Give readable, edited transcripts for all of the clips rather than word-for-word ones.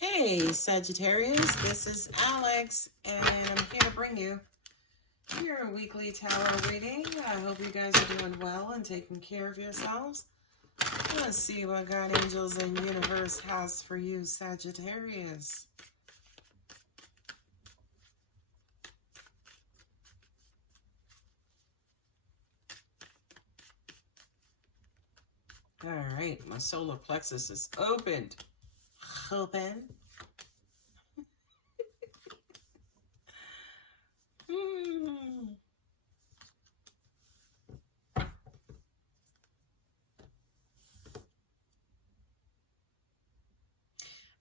Hey Sagittarius, this is Alex, and I'm here to bring you your weekly tarot reading. I hope you guys are doing well and taking care of yourselves. Let's see what God, angels, and universe has for you, Sagittarius. All right, my solar plexus is opened. Open.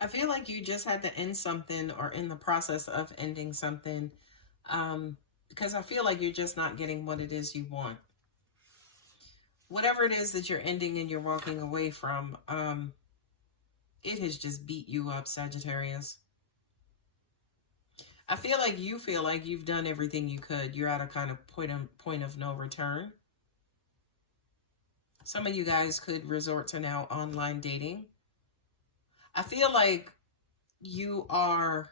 I feel like you just had to end something or in the process of ending something because I feel like you're just not getting what it is you want. Whatever it is that you're ending and you're walking away from, it has just beat you up, Sagittarius. I feel like you've done everything you could. You're at a kind of point of no return. Some of you guys could resort to now online dating. I feel like you are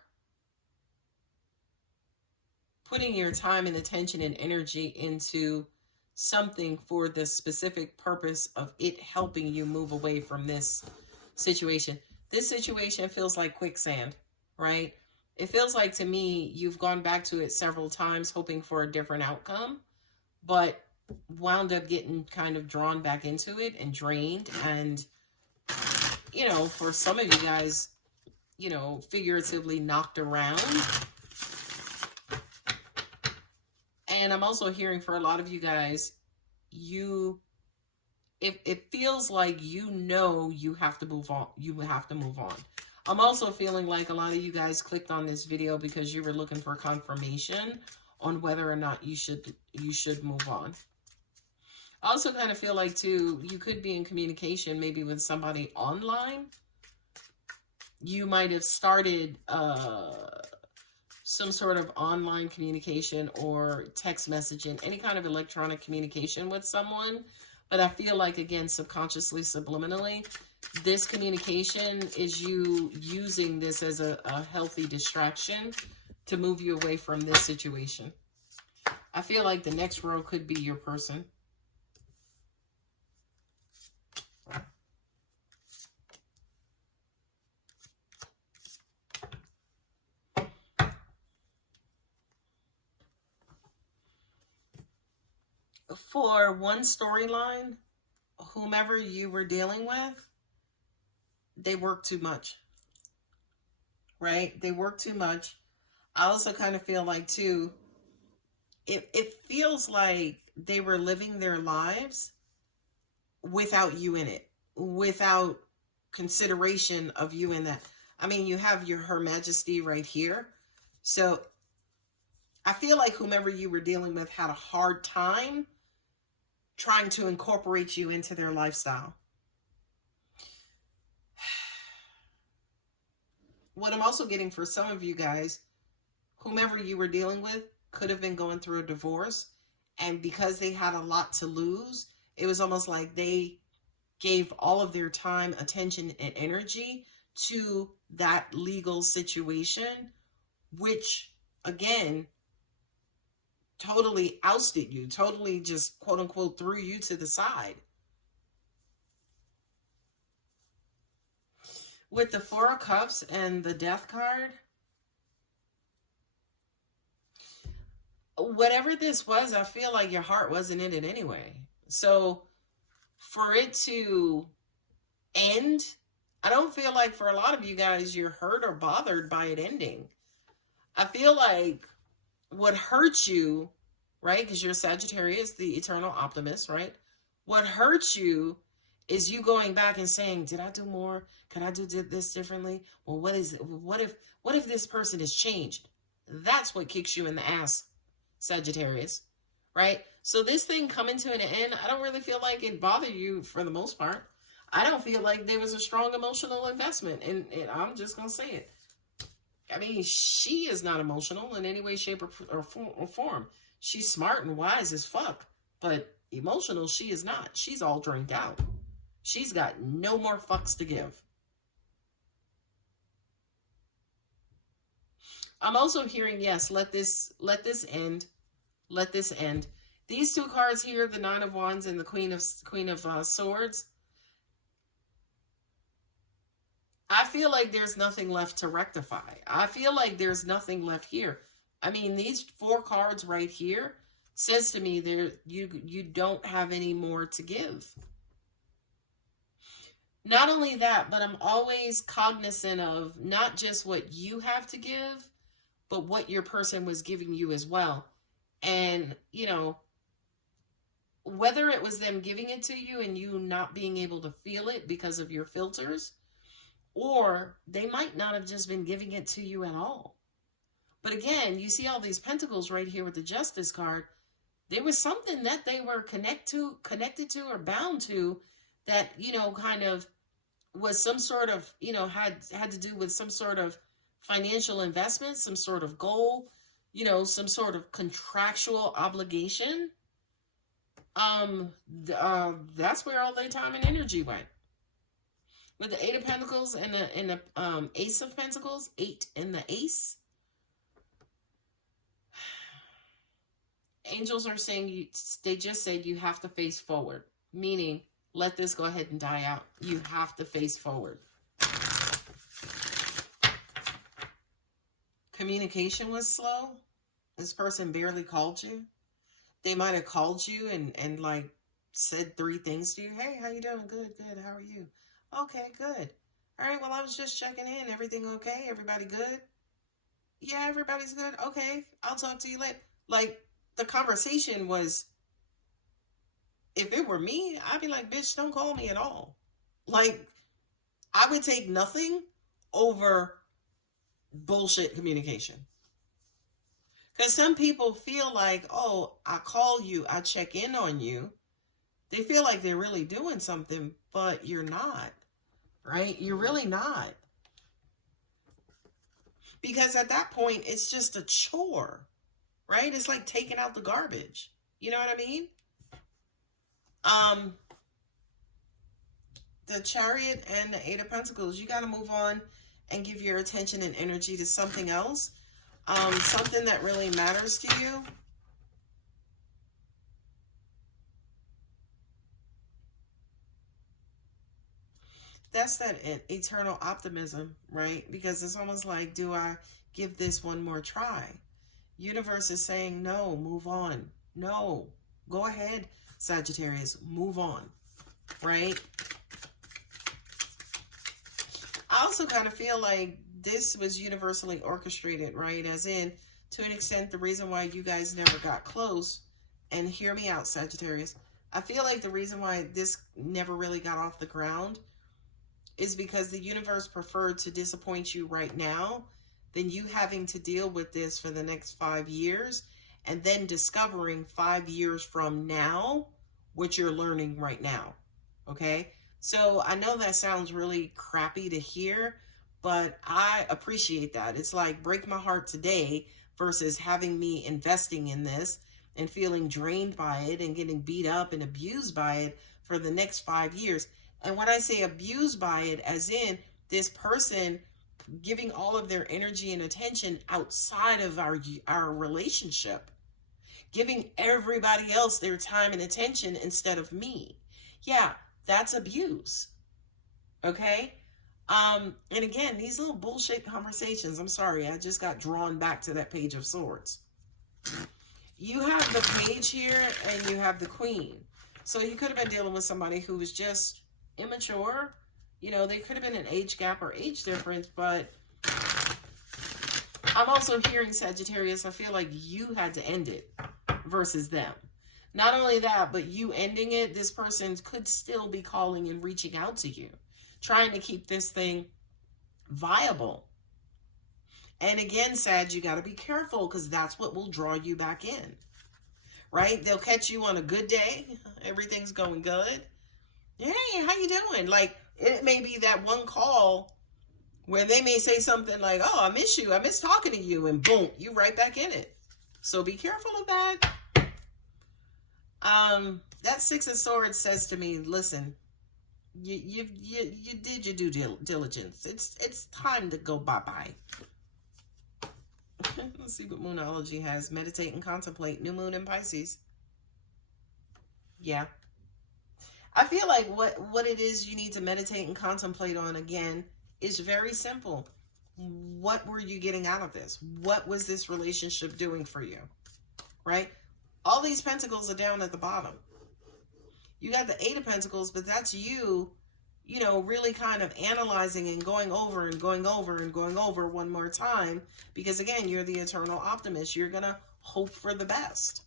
putting your time and attention and energy into something for the specific purpose of it helping you move away from this situation. This situation feels like quicksand, right? It feels like, to me, you've gone back to it several times hoping for a different outcome, but wound up getting kind of drawn back into it and drained. And, you know, for some of you guys, you know, figuratively knocked around. And I'm also hearing for a lot of you guys, it feels like you have to move on. You have to move on. I'm also feeling like a lot of you guys clicked on this video because you were looking for confirmation on whether or not you should move on. I also kind of feel like, too, you could be in communication maybe with somebody online. You might have started some sort of online communication or text messaging, any kind of electronic communication with someone. But I feel like, again, subconsciously, subliminally, this communication is you using this as a healthy distraction to move you away from this situation. I feel like the next row could be your person. For one storyline, whomever you were dealing with, they work too much, right? They work too much. I also kind of feel like, too, it feels like they were living their lives without you in it, without consideration of you in that. I mean, you have Her Majesty right here. So I feel like whomever you were dealing with had a hard time trying to incorporate you into their lifestyle. What I'm also getting for some of you guys, whomever you were dealing with could have been going through a divorce. And because they had a lot to lose, it was almost like they gave all of their time, attention, and energy to that legal situation, which, again, totally ousted you, totally just, quote unquote, threw you to the side. With the Four of Cups and the Death card, whatever this was, I feel like your heart wasn't in it anyway. So for it to end, I don't feel like for a lot of you guys you're hurt or bothered by it ending. I feel like what hurts you, right, because you're Sagittarius, the eternal optimist, right? What hurts you is you going back and saying, did I do more? Could I do this differently? Well, what if this person has changed? That's what kicks you in the ass, Sagittarius, right? So this thing coming to an end, I don't really feel like it bothered you for the most part. I don't feel like there was a strong emotional investment, and I'm just going to say it. I mean, she is not emotional in any way, shape, or form. She's smart and wise as fuck, but emotional she is not. She's all drained out. She's got no more fucks to give. I'm also hearing, yes, let this end. Let this end. These two cards here, the Nine of Wands and the Queen of Swords, I feel like there's nothing left to rectify. I feel like there's nothing left here. I mean, these four cards right here says to me there you don't have any more to give. Not only that, but I'm always cognizant of not just what you have to give, but what your person was giving you as well. And, you know, whether it was them giving it to you and you not being able to feel it because of your filters, or they might not have just been giving it to you at all. But again, you see all these pentacles right here with the Justice card. There was something that they were connected to or bound to that, you know, kind of was some sort of, you know, had to do with some sort of financial investment, some sort of goal, you know, some sort of contractual obligation. That's where all their time and energy went. With the Eight of Pentacles and the Ace of Pentacles, 8 and the Ace. Angels are saying, they just said you have to face forward. Meaning, let this go ahead and die out. You have to face forward. Communication was slow. This person barely called you. They might have called you and like said 3 things to you. Hey, how you doing? Good, good. How are you? Okay, good. All right, well, I was just checking in. Everything okay? Everybody good? Yeah, everybody's good. Okay, I'll talk to you later. Like, the conversation was, if it were me, I'd be like, bitch, don't call me at all. Like, I would take nothing over bullshit communication. Because some people feel like, oh, I call you, I check in on you. They feel like they're really doing something, but you're not, right? You're really not. Because at that point, it's just a chore, right? It's like taking out the garbage. You know what I mean? The Chariot and the Eight of Pentacles, you got to move on and give your attention and energy to something else. Something that really matters to you. That's that eternal optimism, right? Because it's almost like, do I give this one more try? Universe is saying, no, move on. No, go ahead, Sagittarius, move on, right? I also kind of feel like this was universally orchestrated, right? As in, to an extent, the reason why you guys never got close, and hear me out, Sagittarius, I feel like the reason why this never really got off the ground is because the universe preferred to disappoint you right now than you having to deal with this for the next 5 years and then discovering 5 years from now what you're learning right now. Okay? So I know that sounds really crappy to hear, but I appreciate that. It's like break my heart today versus having me investing in this and feeling drained by it and getting beat up and abused by it for the next 5 years. And when I say abused by it, as in this person giving all of their energy and attention outside of our relationship, giving everybody else their time and attention instead of me. Yeah, that's abuse. Okay? And again, these little bullshit conversations, I'm sorry, I just got drawn back to that Page of Swords. You have the Page here and you have the Queen. So you could have been dealing with somebody who was just immature. You know, they could have been an age gap or age difference, but I'm also hearing, Sagittarius, I feel like you had to end it versus them. Not only that, but you ending it, this person could still be calling and reaching out to you, trying to keep this thing viable. And again, Sag, you got to be careful because that's what will draw you back in, right? They'll catch you on a good day. Everything's going good. Hey, how you doing? Like, it may be that one call where they may say something like, oh, I miss you. I miss talking to you. And boom, you right back in it. So be careful of that. That Six of Swords says to me, listen, you did your due diligence. It's time to go bye-bye. Let's see what Moonology has. Meditate and contemplate. New moon in Pisces. Yeah. I feel like what it is you need to meditate and contemplate on, again, is very simple. What were you getting out of this? What was this relationship doing for you? Right? All these pentacles are down at the bottom. You got the 8 of Pentacles, but that's you, you know, really kind of analyzing and going over and going over and going over one more time. Because again, you're the eternal optimist. You're going to hope for the best,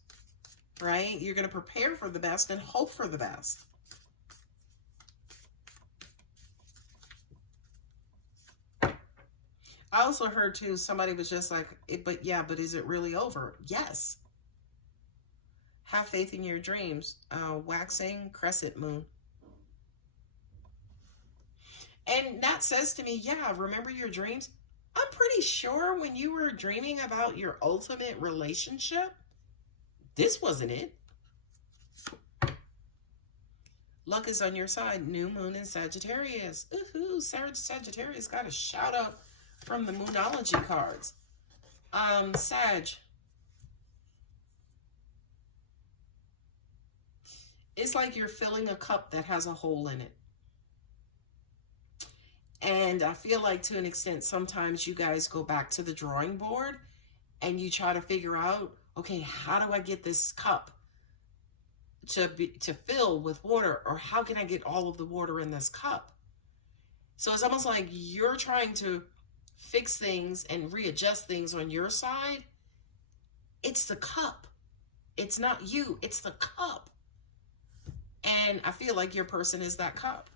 right? You're going to prepare for the best and hope for the best. I also heard too, somebody was just like, but is it really over? Yes. Have faith in your dreams. Waxing crescent moon. And that says to me, yeah, remember your dreams? I'm pretty sure when you were dreaming about your ultimate relationship, this wasn't it. Luck is on your side. New moon in Sagittarius. Ooh, Sagittarius got a shout out from the Moonology cards. Sag. It's like you're filling a cup that has a hole in it. And I feel like to an extent, sometimes you guys go back to the drawing board and you try to figure out, okay, how do I get this cup to fill with water? Or how can I get all of the water in this cup? So it's almost like you're trying to fix things and readjust things on your side. It's the cup. It's not you. It's the cup. And I feel like your person is that cup.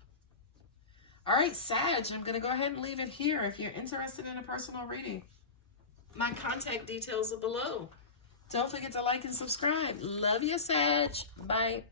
All right, Sag, I'm going to go ahead and leave it here. If you're interested in a personal reading, my contact details are below. Don't forget to like and subscribe. Love you, Sag. Bye.